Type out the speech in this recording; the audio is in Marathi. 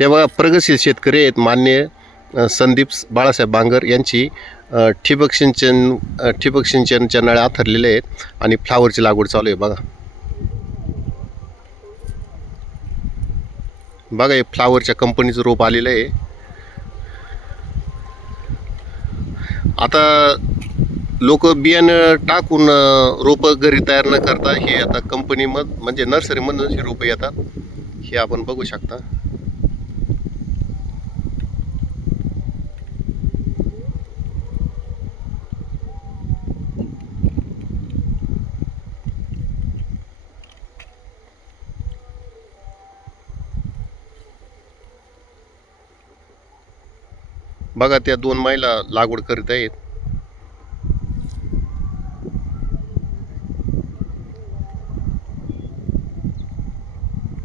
हे बघा प्रगतशील शेतकरी आहेत मान्य संदीप बाळासाहेब बांगर यांची ठिबक सिंचनच्या नळ्या आथरलेल्या आहेत आणि फ्लावरची लागवड चालू आहे. बघा हे फ्लावरच्या कंपनीचं रोप आलेलं आहे. आता लोक बियाणं टाकून रोपं घरी तयार न करता हे आता कंपनीमध्ये म्हणजे नर्सरीमधून ही रोपं येतात. हे आपण बघू शकता. बघा त्या दोन महिला लागवड करीत आहेत.